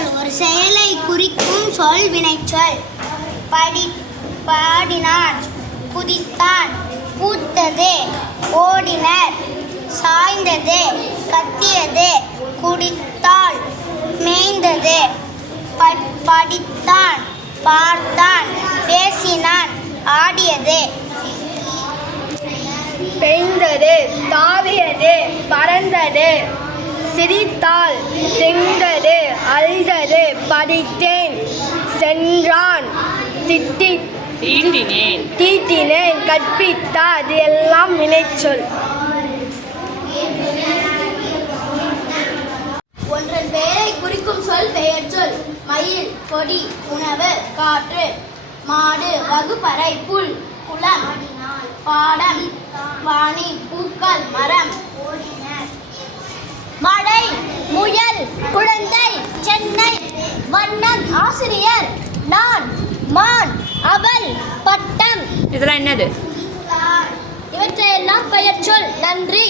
பெயர்ச்சொல் ஒரு செயலை குறிக்கும் சொல் வினைச்சொல். பாடினான், குதித்தான், பூத்தது, ஓடினர், சாய்ந்தது, கத்தியது, குடித்தாள், மேய்ந்தது, படித்தான், பார்த்தான், பேசினான், ஆடியது. பெய்ந்தது, தாவியது, பறந்தது, சிரித்தாள், திண்டது, அழுதது, படித்தேன், சென்றான், தீட்டினேன், கற்பித்தார். இது எல்லாம் வினைச்சொல். ஒன்றன் பெயரை குறிக்கும் சொல் பெயர்ச்சொல். மயில், கொடி, உணவு, காற்று, மாடு, வகுப்பறை, புல், குளம், பாடம், வாணி, பூக்கள், மரம், மழை, முயல், குழந்தை, சென்னை, வண்ணம், ஆசிரியர், நான், மான், அவள், பட்டம். இதெல்லாம் என்னது? இவற்றையெல்லாம் பெயர்ச்சொல். நன்றி.